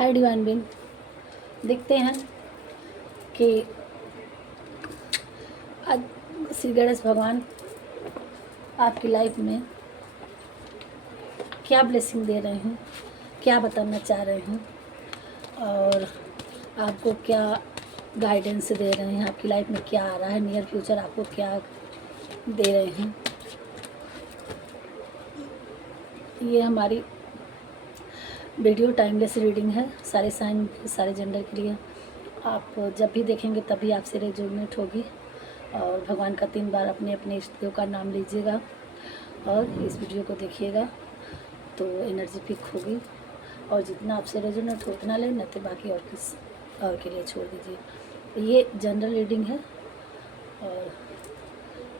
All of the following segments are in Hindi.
हाय डिवाइन बीइंग, देखते हैं कि आज श्री गणेश भगवान आपकी लाइफ में क्या ब्लेसिंग दे रहे हैं, क्या बताना चाह रहे हैं और आपको क्या गाइडेंस दे रहे हैं। आपकी लाइफ में क्या आ रहा है, नियर फ्यूचर आपको क्या दे रहे हैं। ये हमारी वीडियो टाइमलेस रीडिंग है, सारे साइन सारे जेंडर के लिए। आप जब भी देखेंगे तभी आपसे रेजोनेट होगी। और भगवान का 3 बार अपने अपने इष्ट देव का नाम लीजिएगा और इस वीडियो को देखिएगा तो एनर्जी पिक होगी। और जितना आपसे रेजोनेट हो उतना लें, नहीं तो बाकी और किस और के लिए छोड़ दीजिए। ये जनरल रीडिंग है। और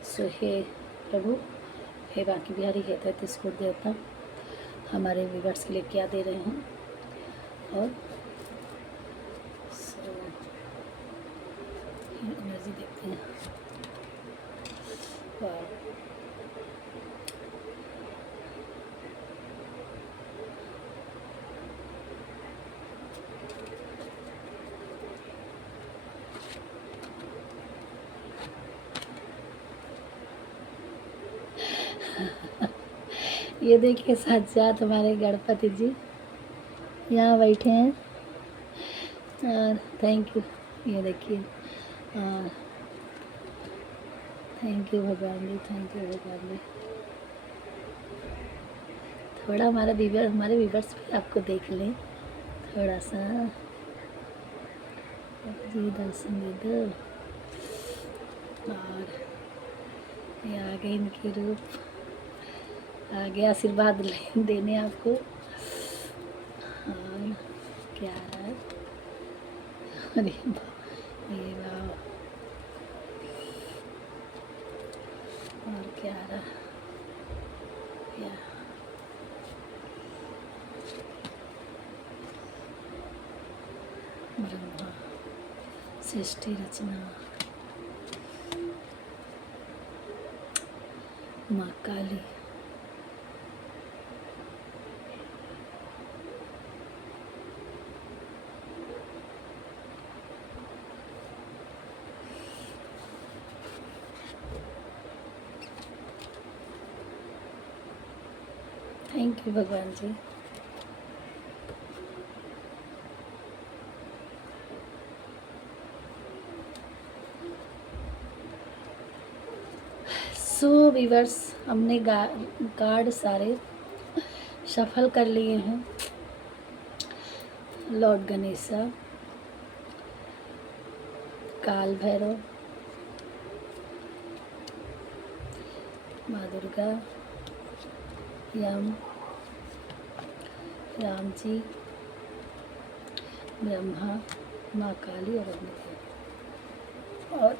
सो हे प्रभु, हे बाकी बिहारी, हे तैतीस कोट देवता, हमारे व्यूअर्स के लिए क्या दे रहे हैं। और सो एनर्जी देखते हैं। वाह, ये देखिए साक्षात हमारे गणपति जी यहाँ बैठे हैं। और थैंक यू, ये देखिए। और थैंक यू भगवान जी, थैंक यू भगवान जी। थोड़ा हमारे व्यूवर्स भी आपको देख लें, थोड़ा सा जी दर्शन दे दो। और ये आ गए इनके रूप, आगे आशीर्वाद देने आपको। और क्या रहा है, अरे ये वाह, और क्या रहा, क्या ब्रह्मा सृष्टि रचना, माँ काली, थैंक यू भगवान जी। सो व्यूअर्स, हमने कार्ड सारे सफल कर लिए हैं। लॉर्ड गणेशा, काल भैरव, माँ दुर्गा, यम, राम जी, ब्रह्मा, माँ काली और अग्निदेव। और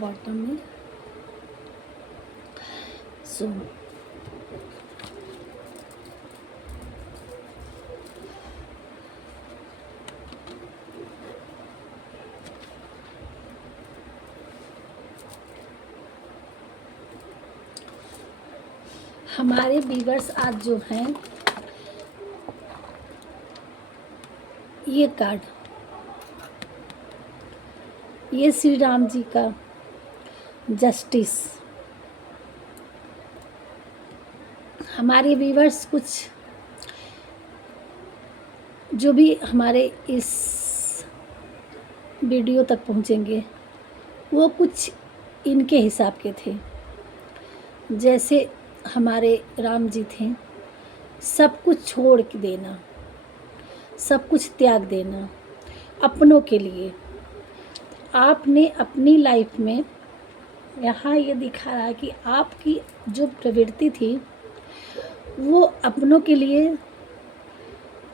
बॉटम में सोम। हमारे व्यूअर्स आज जो हैं, ये कार्ड, ये श्री राम जी का जस्टिस। हमारे व्यूअर्स कुछ जो भी हमारे इस वीडियो तक पहुंचेंगे वो कुछ इनके हिसाब के थे। जैसे हमारे राम जी थे, सब कुछ छोड़ के देना, सब कुछ त्याग देना अपनों के लिए। आपने अपनी लाइफ में यहाँ ये दिखा रहा है कि आपकी जो प्रवृत्ति थी वो अपनों के लिए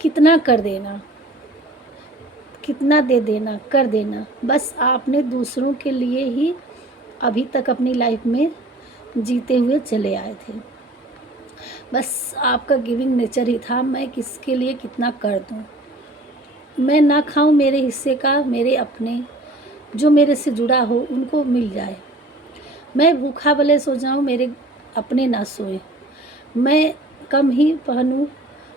कितना कर देना, कितना दे देना, कर देना। बस आपने दूसरों के लिए ही अभी तक अपनी लाइफ में जीते हुए चले आए थे। बस आपका गिविंग नेचर ही था, मैं किसके लिए कितना कर दूं, मैं ना खाऊं, मेरे हिस्से का, मेरे अपने जो मेरे से जुड़ा हो उनको मिल जाए। मैं भूखा भले सो जाऊं, मेरे अपने ना सोए। मैं कम ही पहनूं,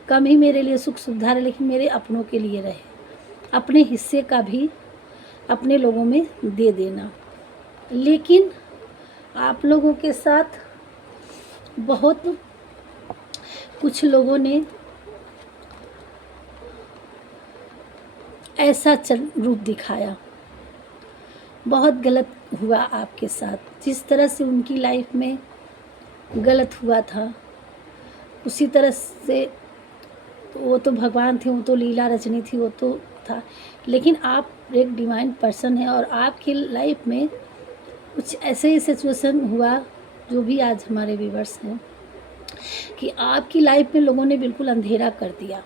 कम ही मेरे लिए सुख सुविधा रहे, लेकिन मेरे अपनों के लिए रहे। अपने हिस्से का भी अपने लोगों में दे देना। लेकिन आप लोगों के साथ बहुत कुछ लोगों ने ऐसा रूप दिखाया, बहुत गलत हुआ आपके साथ। जिस तरह से उनकी लाइफ में गलत हुआ था, उसी तरह से वो तो भगवान थे, वो तो लीला रचनी थी, वो तो था। लेकिन आप एक डिवाइन पर्सन है और आपकी लाइफ में कुछ ऐसे ही सिचुएशन हुआ, जो भी आज हमारे व्यूअर्स हैं, कि आपकी लाइफ में लोगों ने बिल्कुल अंधेरा कर दिया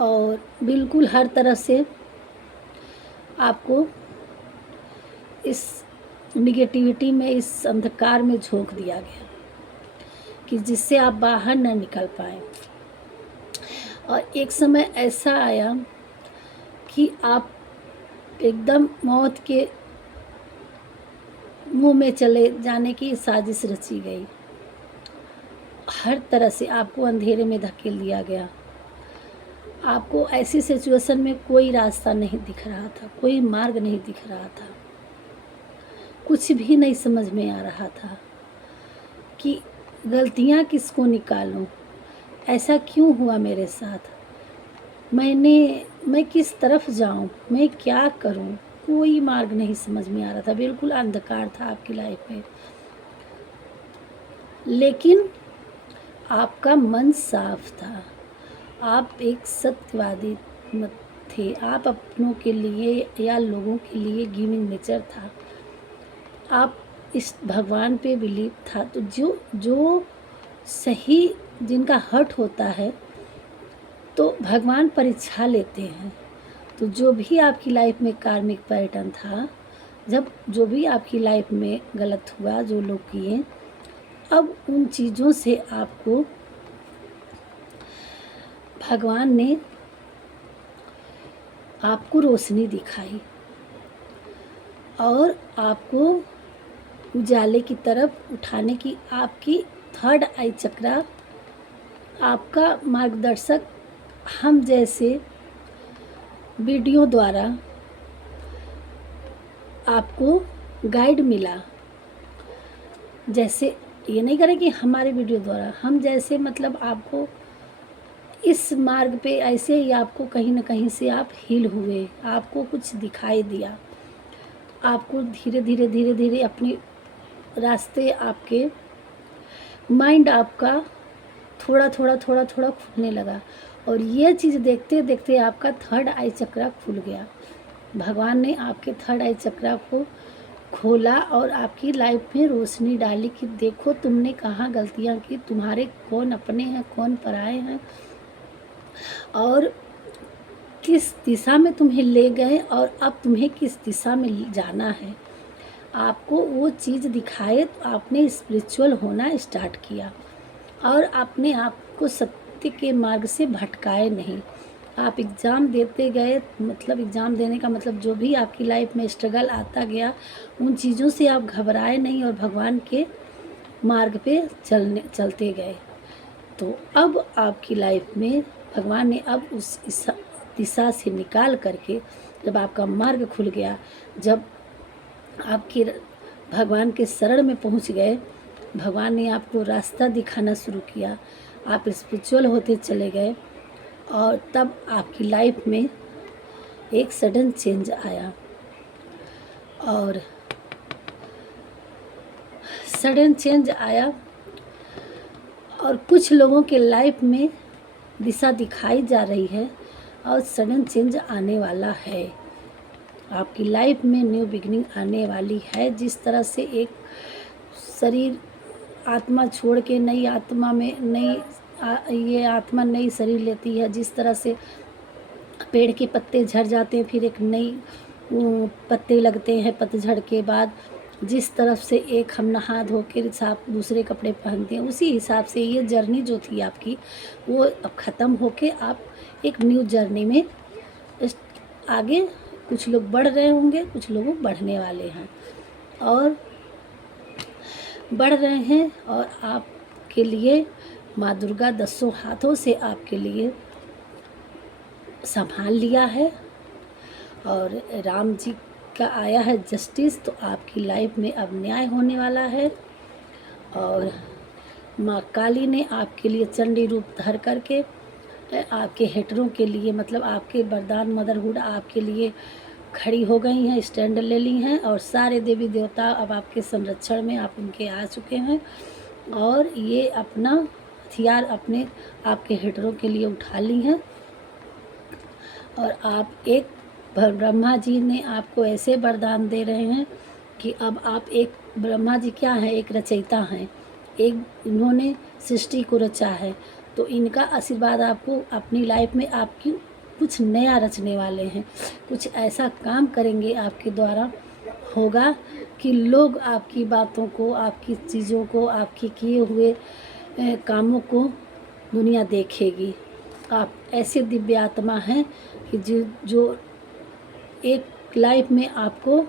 और बिल्कुल हर तरह से आपको इस निगेटिविटी में, इस अंधकार में झोंक दिया गया कि जिससे आप बाहर न निकल पाए। और एक समय ऐसा आया कि आप एकदम मौत के मुंह में चले जाने की साजिश रची गई। हर तरह से आपको अंधेरे में धकेल दिया गया। आपको ऐसी सिचुएशन में कोई रास्ता नहीं दिख रहा था, कोई मार्ग नहीं दिख रहा था, कुछ भी नहीं समझ में आ रहा था कि गलतियां किसको निकालूं, ऐसा क्यों हुआ मेरे साथ, मैं किस तरफ जाऊं, मैं क्या करूं, कोई मार्ग नहीं समझ में आ रहा था। बिल्कुल अंधकार था आपकी लाइफ में। लेकिन आपका मन साफ था, आप एक सत्यवादी थे, आप अपनों के लिए या लोगों के लिए गिविंग नेचर था, आप इस भगवान पे बिलीव था। तो जो सही, जिनका हर्ट होता है तो भगवान परीक्षा लेते हैं। तो जो भी आपकी लाइफ में कार्मिक पैटर्न था, जब जो भी आपकी लाइफ में गलत हुआ, जो लोग किए, अब उन चीज़ों से आपको भगवान ने आपको रोशनी दिखाई और आपको उजाले की तरफ उठाने की, आपकी थर्ड आई चक्रा, आपका मार्गदर्शक हम जैसे वीडियो द्वारा आपको गाइड मिला। जैसे ये नहीं करें कि हमारे वीडियो द्वारा, हम जैसे मतलब आपको इस मार्ग पे ऐसे ही आपको कहीं ना कहीं से आप हील हुए, आपको कुछ दिखाई दिया, आपको धीरे धीरे धीरे धीरे अपने रास्ते, आपके माइंड आपका थोड़ा थोड़ा थोड़ा थोड़ा खुलने लगा। और ये चीज़ देखते देखते आपका थर्ड आई चक्रा खुल गया। भगवान ने आपके थर्ड आई चक्रा को खोला और आपकी लाइफ में रोशनी डाली कि देखो तुमने कहाँ गलतियाँ की, तुम्हारे कौन अपने हैं, कौन पराए हैं, और किस दिशा में तुम्हें ले गए और अब तुम्हें किस दिशा में जाना है। आपको वो चीज़ दिखाए तो आपने स्पिरिचुअल होना स्टार्ट किया और अपने आप को सत्य के मार्ग से भटकाए नहीं। आप एग्ज़ाम देते गए, मतलब एग्ज़ाम देने का मतलब जो भी आपकी लाइफ में स्ट्रगल आता गया, उन चीज़ों से आप घबराए नहीं और भगवान के मार्ग पे चलते गए। तो अब आपकी लाइफ में भगवान ने अब उस दिशा से निकाल करके, जब आपका मार्ग खुल गया, जब आपके भगवान के शरण में पहुंच गए, भगवान ने आपको रास्ता दिखाना शुरू किया, आप स्पिरिचुअल होते चले गए और तब आपकी लाइफ में एक सडन चेंज आया। और सडन चेंज आया और कुछ लोगों के लाइफ में दिशा दिखाई जा रही है और सडन चेंज आने वाला है। आपकी लाइफ में न्यू बिगिनिंग आने वाली है। जिस तरह से एक शरीर आत्मा छोड़ के नई आत्मा में ये आत्मा नई शरीर लेती है, जिस तरह से पेड़ के पत्ते झड़ जाते हैं फिर एक नई पत्ते लगते हैं पतझड़ के बाद, जिस तरफ से एक हम नहा धो के साफ दूसरे कपड़े पहनते हैं, उसी हिसाब से ये जर्नी जो थी आपकी वो अब ख़त्म होके आप एक न्यू जर्नी में आगे, कुछ लोग बढ़ रहे होंगे, कुछ लोग बढ़ने वाले हैं और बढ़ रहे हैं। और आपके लिए माँ दुर्गा 10 हाथों से आपके लिए संभाल लिया है और राम जी का आया है जस्टिस, तो आपकी लाइफ में अब न्याय होने वाला है। और माँ काली ने आपके लिए चंडी रूप धर करके आपके हेटरों के लिए, मतलब आपके वरदान मदरहुड आपके लिए खड़ी हो गई हैं, स्टैंड ले ली हैं। और सारे देवी देवता अब आपके संरक्षण में आप उनके आ चुके हैं और ये अपना हथियार अपने आपके हेटरों के लिए उठा ली हैं। और आप एक ब्रह्मा जी ने आपको ऐसे वरदान दे रहे हैं कि अब आप एक, ब्रह्मा जी क्या हैं, एक रचयिता हैं, एक इन्होंने सृष्टि को रचा है। तो इनका आशीर्वाद आपको अपनी लाइफ में आपकी कुछ नया रचने वाले हैं, कुछ ऐसा काम करेंगे आपके द्वारा होगा कि लोग आपकी बातों को, आपकी चीज़ों को, आपकी किए हुए कामों को दुनिया देखेगी। आप ऐसे दिव्य आत्मा हैं कि जो एक लाइफ में आपको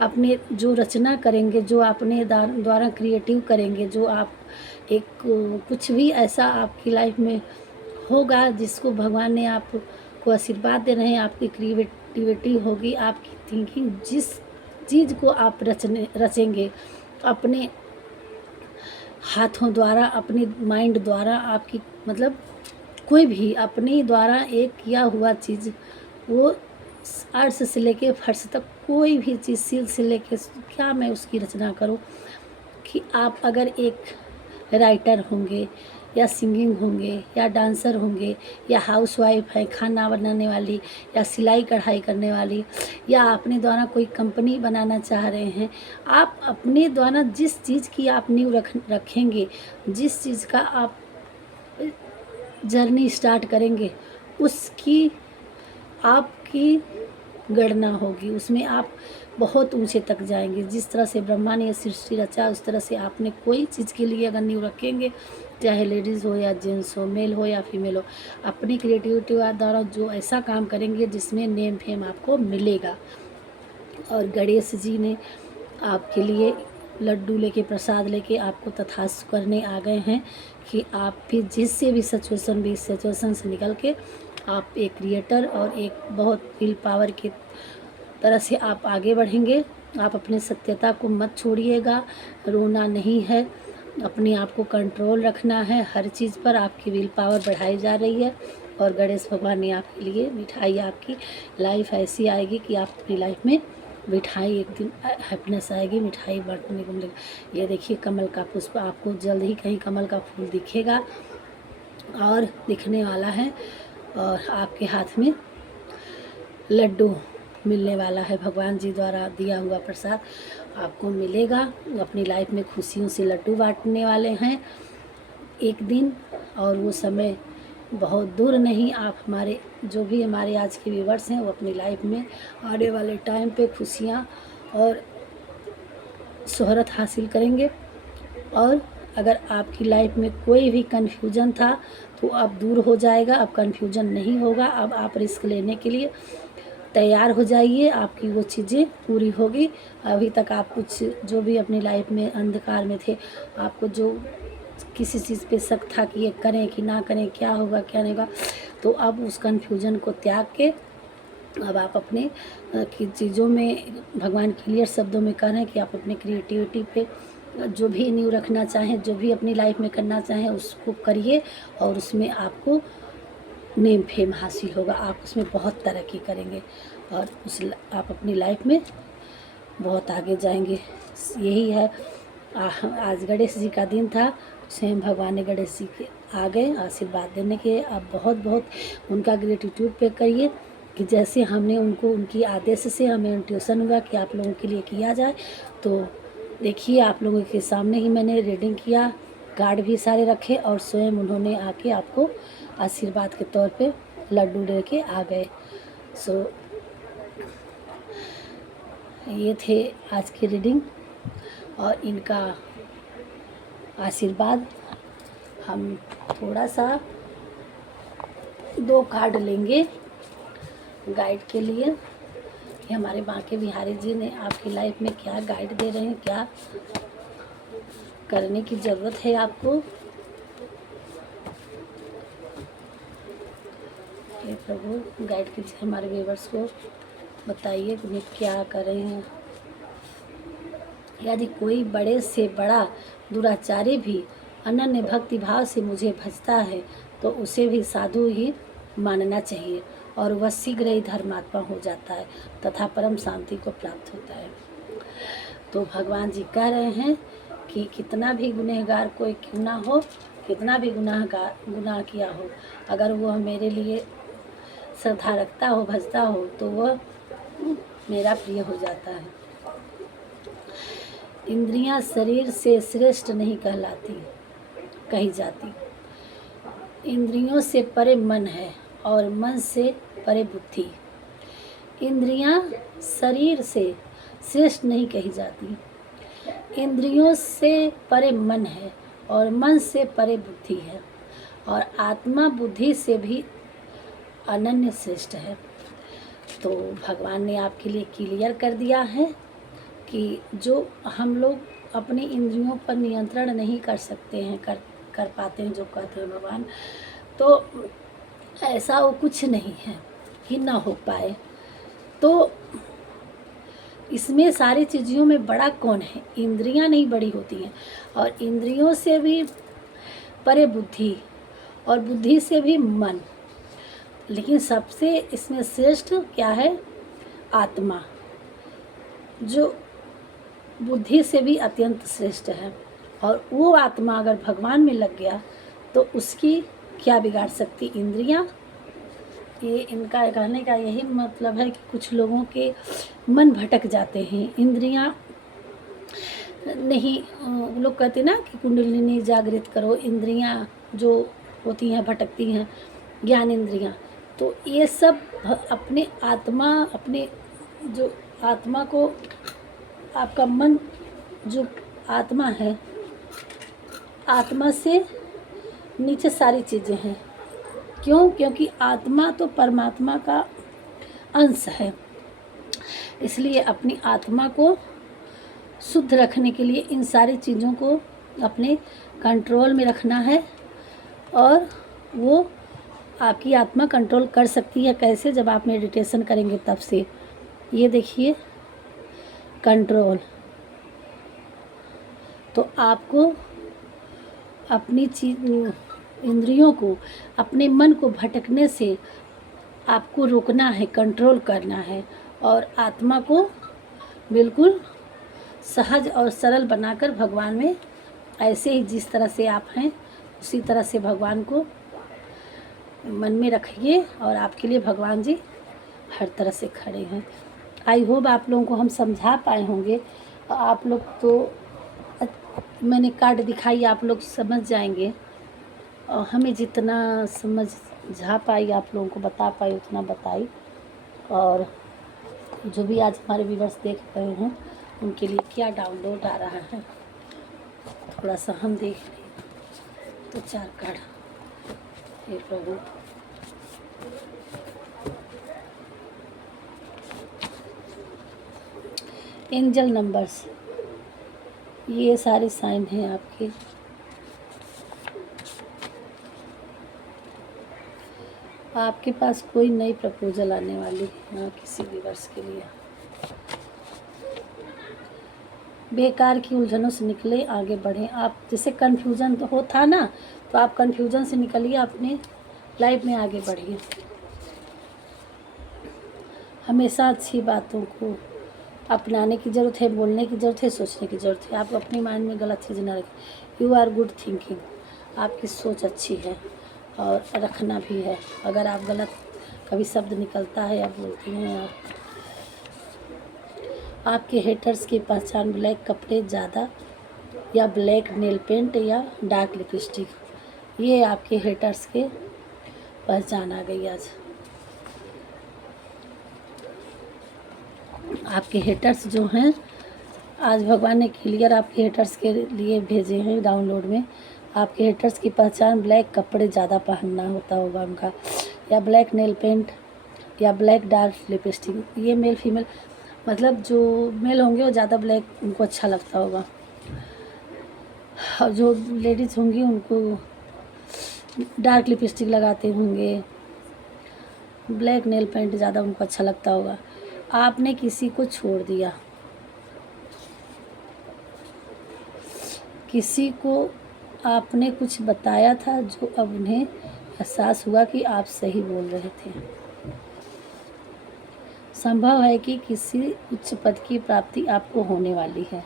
अपने जो रचना करेंगे, जो अपने द्वारा क्रिएटिव करेंगे, जो आप एक कुछ भी ऐसा आपकी लाइफ में होगा जिसको भगवान ने आपको आशीर्वाद दे रहे हैं, आपकी क्रिएटिविटी होगी, आपकी थिंकिंग, जिस चीज़ को आप रचेंगे अपने हाथों द्वारा, अपने माइंड द्वारा, आपकी मतलब कोई भी अपने द्वारा एक किया हुआ चीज़, वो अर्श से लेके फर्श तक कोई भी चीज़, सील से लेके क्या मैं उसकी रचना करूं। कि आप अगर एक राइटर होंगे या सिंगिंग होंगे या डांसर होंगे या हाउसवाइफ है, खाना बनाने वाली या सिलाई कढ़ाई करने वाली, या अपने द्वारा कोई कंपनी बनाना चाह रहे हैं, आप अपने द्वारा जिस चीज़ की आप नींव रखेंगे, जिस चीज़ का आप जर्नी स्टार्ट करेंगे, उसकी आपकी गणना होगी, उसमें आप बहुत ऊंचे तक जाएंगे। जिस तरह से ब्रह्मा ने सृष्टि रचा, उस तरह से आपने कोई चीज़ के लिए अगर नींव रखेंगे, चाहे लेडीज़ हो या जेंट्स हो, मेल हो या फीमेल हो, अपनी क्रिएटिविटी द्वारा जो ऐसा काम करेंगे जिसमें नेम फेम आपको मिलेगा। और गणेश जी ने आपके लिए लड्डू लेके, प्रसाद लेके आपको तथास्तु करने आ गए हैं कि आप भी जिससे भी सिचुएशन से निकल के आप एक क्रिएटर और एक बहुत विल पावर की तरह से आप आगे बढ़ेंगे। आप अपने सत्यता को मत छोड़िएगा, रोना नहीं है, अपने आप को कंट्रोल रखना है। हर चीज़ पर आपकी विल पावर बढ़ाई जा रही है और गणेश भगवान ने आपके लिए मिठाई, आपकी लाइफ ऐसी आएगी कि आप अपनी लाइफ में मिठाई, एक दिन हैप्पीनेस आएगी, मिठाई बांटने को मिलेगा। ये देखिए कमल का पुष्प, आपको जल्द ही कहीं कमल का फूल दिखेगा और दिखने वाला है। और आपके हाथ में लड्डू मिलने वाला है, भगवान जी द्वारा दिया हुआ प्रसाद आपको मिलेगा। अपनी लाइफ में खुशियों से लड्डू बांटने वाले हैं एक दिन, और वो समय बहुत दूर नहीं। आप हमारे जो भी हमारे आज के व्यूवर्स हैं, वो अपनी लाइफ में आने वाले टाइम पे खुशियाँ और शोहरत हासिल करेंगे। और अगर आपकी लाइफ में कोई भी कन्फ्यूजन था तो अब दूर हो जाएगा, अब कन्फ्यूजन नहीं होगा। अब आप रिस्क लेने के लिए तैयार हो जाइए, आपकी वो चीज़ें पूरी होगी। अभी तक आप कुछ जो भी अपनी लाइफ में अंधकार में थे, आपको जो किसी चीज़ पे शक था कि ये करें कि ना करें, क्या होगा क्या नहीं होगा, तो अब उस कन्फ्यूजन को त्याग के अब आप अपने की चीज़ों में भगवान क्लियर शब्दों में कह रहे हैं कि आप अपने क्रिएटिविटी पे जो भी नींव रखना चाहें, जो भी अपनी लाइफ में करना चाहें, उसको करिए और उसमें आपको नेम फेम हासिल होगा। आप उसमें बहुत तरक्की करेंगे और आप अपनी लाइफ में बहुत आगे जाएंगे। यही है। आज गणेश जी का दिन था, स्वयं भगवान ने गणेश जी के आ गए आशीर्वाद देने के। आप बहुत बहुत उनका ग्रेटिट्यूड पे करिए कि जैसे हमने उनको, उनकी आदेश से हमें ट्यूशन हुआ कि आप लोगों के लिए किया जाए। तो देखिए आप लोगों के सामने ही मैंने रीडिंग किया, कार्ड भी सारे रखे और स्वयं उन्होंने आके आपको आशीर्वाद के तौर पे लड्डू दे के आ गए। सो ये थे आज की रीडिंग और इनका आशीर्वाद। हम थोड़ा सा 2 कार्ड लेंगे गाइड के लिए कि हमारे बांके बिहारी जी ने आपकी लाइफ में क्या गाइड दे रहे हैं, क्या करने की ज़रूरत है आपको। हे प्रभु गाइड कीजिए हमारे व्यूवर्स को, बताइए कि उन्हें क्या करें। यदि कोई बड़े से बड़ा दुराचारी भी अनन्य भक्ति भाव से मुझे भजता है तो उसे भी साधु ही मानना चाहिए और वह शीघ्र ही धर्मात्मा हो जाता है तथा परम शांति को प्राप्त होता है। तो भगवान जी कह रहे हैं कि कितना भी गुनहगार कोई क्यों ना हो, कितना भी गुनाह किया हो, अगर वह मेरे लिए श्रद्धा रखता हो, भजता हो, तो वह मेरा प्रिय हो जाता है। इंद्रियां शरीर से श्रेष्ठ नहीं कही जाती। इंद्रियों से परे मन है और मन से परे बुद्धि। इंद्रियां शरीर से श्रेष्ठ नहीं कही जाती। इंद्रियों से परे मन है और मन से परे बुद्धि है और आत्मा बुद्धि से भी अनन्य श्रेष्ठ है। तो भगवान ने आपके लिए क्लियर कर दिया है कि जो हम लोग अपनी इंद्रियों पर नियंत्रण नहीं कर सकते हैं, कर पाते हैं, जो कहते हैं भगवान, तो ऐसा वो कुछ नहीं है कि ना हो पाए। तो इसमें सारी चीज़ों में बड़ा कौन है? इंद्रियां नहीं बड़ी होती हैं, और इंद्रियों से भी परे बुद्धि और बुद्धि से भी मन, लेकिन सबसे इसमें श्रेष्ठ क्या है? आत्मा, जो बुद्धि से भी अत्यंत श्रेष्ठ है। और वो आत्मा अगर भगवान में लग गया तो उसकी क्या बिगाड़ सकती इंद्रियां? ये इनका कहने का यही मतलब है कि कुछ लोगों के मन भटक जाते हैं, इंद्रियां नहीं, लोग कहते हैं ना कि कुंडलिनी जागृत करो, इंद्रियां जो होती हैं भटकती हैं, ज्ञान इंद्रियां, तो ये सब अपने आत्मा, अपने जो आत्मा को, आपका मन जो आत्मा है, आत्मा से नीचे सारी चीज़ें हैं। क्यों? क्योंकि आत्मा तो परमात्मा का अंश है। इसलिए अपनी आत्मा को शुद्ध रखने के लिए इन सारी चीज़ों को अपने कंट्रोल में रखना है, और वो आपकी आत्मा कंट्रोल कर सकती है। कैसे? जब आप मेडिटेशन करेंगे तब से। ये देखिए कंट्रोल, तो आपको अपनी इंद्रियों को, अपने मन को भटकने से आपको रोकना है, कंट्रोल करना है, और आत्मा को बिल्कुल सहज और सरल बनाकर भगवान में, ऐसे ही जिस तरह से आप हैं उसी तरह से भगवान को मन में रखिए, और आपके लिए भगवान जी हर तरह से खड़े हैं। आई होप आप लोगों को हम समझा पाए होंगे। आप लोग तो, मैंने कार्ड दिखाई, आप लोग समझ जाएंगे, और हमें जितना समझा पाई, आप लोगों को बता पाई उतना बताई। और जो भी आज हमारे व्यूअर्स देख रहे हैं उनके लिए क्या डाउनलोड आ रहा है, थोड़ा सा हम देख लें। तो 4 कार्ड, हे प्रभु, एंजल नंबर्स, ये सारे साइन हैं आपके। आपके पास कोई नई प्रपोजल आने वाली है किसी भी वर्ष के लिए। बेकार की उलझनों से निकले, आगे बढ़ें। आप जैसे कन्फ्यूजन तो हो था ना, तो आप कन्फ्यूजन से निकलिए, अपने लाइफ में आगे बढ़िए। हमेशा अच्छी बातों को अपनाने की ज़रूरत है, बोलने की ज़रूरत है, सोचने की ज़रूरत है। आप अपने माइंड में गलत चीज़ ना रखें। यू आर गुड थिंकिंग, आपकी सोच अच्छी है और रखना भी है। अगर आप गलत कभी शब्द निकलता है या बोलती हैं, आपके हेटर्स की पहचान ब्लैक कपड़े ज़्यादा, या ब्लैक नेल पेंट, या डार्क लिपस्टिक, ये आपके हेटर्स के पहचान आ गई आज। आपके हेटर्स जो हैं, आज भगवान ने क्लियर आपके हेटर्स के लिए भेजे हैं डाउनलोड में। आपके हेटर्स की पहचान ब्लैक कपड़े ज़्यादा पहनना होता होगा उनका, या ब्लैक नेल पेंट, या ब्लैक डार्क लिपस्टिक। ये मेल फीमेल, मतलब जो मेल होंगे वो ज़्यादा ब्लैक उनको अच्छा लगता होगा, और जो लेडीज़ होंगी उनको डार्क लिपस्टिक लगाते होंगे, ब्लैक नेल पेंट ज़्यादा उनको अच्छा लगता होगा। आपने किसी को छोड़ दिया, किसी को आपने कुछ बताया था जो अब उन्हें एहसास हुआ कि आप सही बोल रहे थे। संभव है कि किसी उच्च पद की प्राप्ति आपको होने वाली है।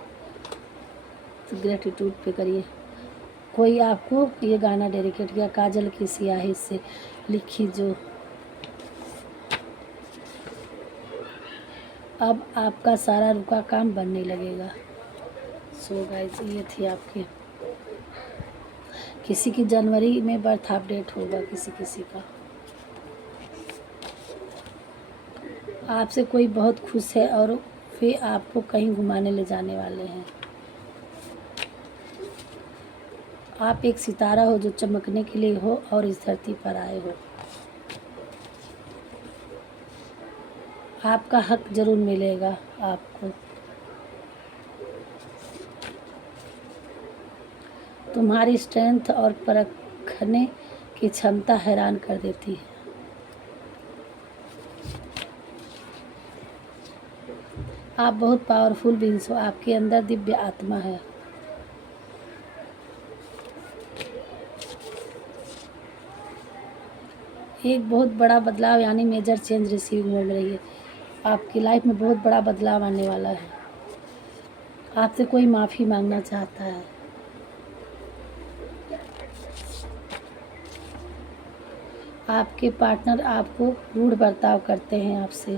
तो ग्रेटिट्यूड पे करिए। कोई आपको ये गाना डेडिकेट किया, काजल की स्याही से लिखी जो। अब आपका सारा रुका काम बनने लगेगा। सो गाइस, ये थी आपकी। किसी की जनवरी में बर्थ अपडेट होगा किसी किसी का। आपसे कोई बहुत खुश है और वे आपको कहीं घुमाने ले जाने वाले हैं। आप एक सितारा हो जो चमकने के लिए हो और इस धरती पर आए हो। आपका हक जरूर मिलेगा आपको। तुम्हारी स्ट्रेंथ और परखने की क्षमता हैरान कर देती है। आप बहुत पावरफुल बींस हो, आपके अंदर दिव्य आत्मा है। एक बहुत बड़ा बदलाव यानी मेजर चेंज रिसीविंग मिल रही है। आपकी लाइफ में बहुत बड़ा बदलाव आने वाला है। आपसे कोई माफ़ी मांगना चाहता है। आपके पार्टनर आपको रूढ़ बर्ताव करते हैं आपसे।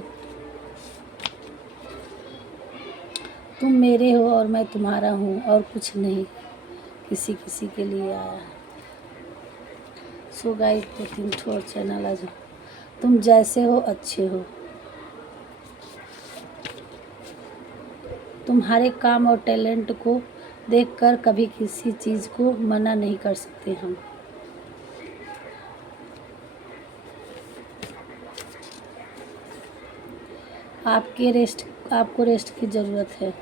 तुम मेरे हो और मैं तुम्हारा हूँ और कुछ नहीं। किसी किसी के लिए आया है। सो गाइस, 2-3 ठो और चैनल आ जाओ। तुम जैसे हो अच्छे हो। तुम्हारे काम और टैलेंट को देखकर कभी किसी चीज़ को मना नहीं कर सकते हम। आपको रेस्ट की ज़रूरत है।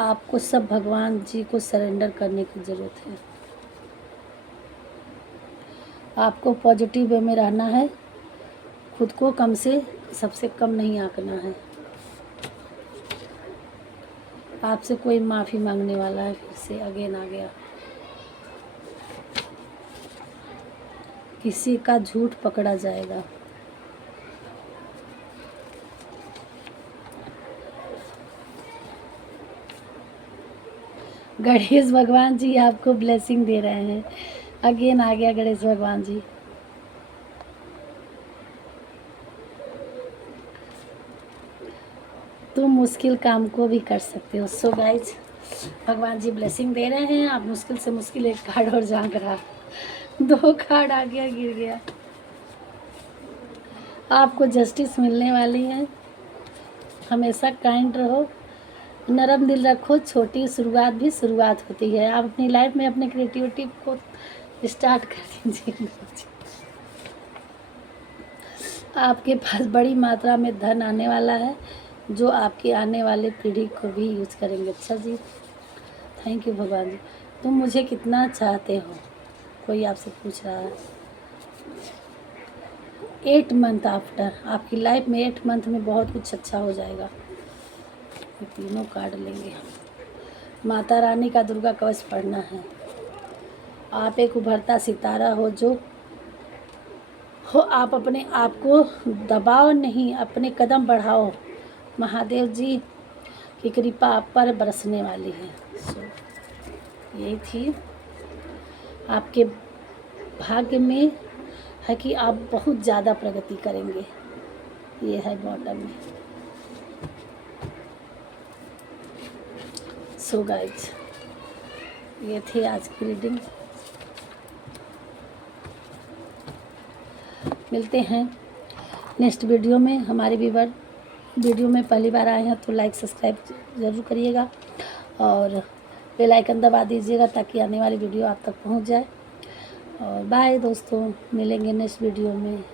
आपको सब भगवान जी को सरेंडर करने की ज़रूरत है। आपको पॉजिटिव वे में रहना है। खुद को कम से सबसे कम नहीं आंकना है। आपसे कोई माफ़ी मांगने वाला है। फिर से अगेन आ गया। किसी का झूठ पकड़ा जाएगा। गणेश भगवान जी आपको ब्लेसिंग दे रहे हैं। अगेन आ गया गणेश भगवान जी। तुम मुश्किल काम को भी कर सकते हो। सो गाइज, भगवान जी ब्लेसिंग दे रहे हैं। आप मुश्किल से मुश्किल एक कार्ड और झांक रहा, 2 कार्ड आ गया, गिर गया। आपको जस्टिस मिलने वाली है। हमेशा काइंड रहो, नरम दिल रखो। छोटी शुरुआत भी शुरुआत होती है। आप अपनी लाइफ में अपने क्रिएटिविटी को स्टार्ट कर दीजिए। आपके पास बड़ी मात्रा में धन आने वाला है जो आपके आने वाले पीढ़ी को भी यूज करेंगे। अच्छा जी, थैंक यू भगवान जी। तुम मुझे कितना चाहते हो, कोई आपसे पूछ रहा है। 8 मंथ आफ्टर, आपकी लाइफ में 8 मंथ में बहुत कुछ अच्छा हो जाएगा। ये तीनों कार्ड लेंगे हम। माता रानी का दुर्गा कवच पढ़ना है। आप एक उभरता सितारा हो जो हो। आप अपने आप को दबाओ नहीं, अपने कदम बढ़ाओ। महादेव जी की कृपा आप पर बरसने वाली है। यही थी। आपके भाग्य में है कि आप बहुत ज़्यादा प्रगति करेंगे। ये है बॉटम में। सो गाइज, ये थी आज की रीडिंग। मिलते हैं नेक्स्ट वीडियो में। हमारे व्यूअर वीडियो में पहली बार आए हैं तो लाइक सब्सक्राइब ज़रूर करिएगा और बेल आइकन दबा दीजिएगा ताकि आने वाली वीडियो आप तक पहुंच जाए। और बाय दोस्तों, मिलेंगे नेक्स्ट वीडियो में।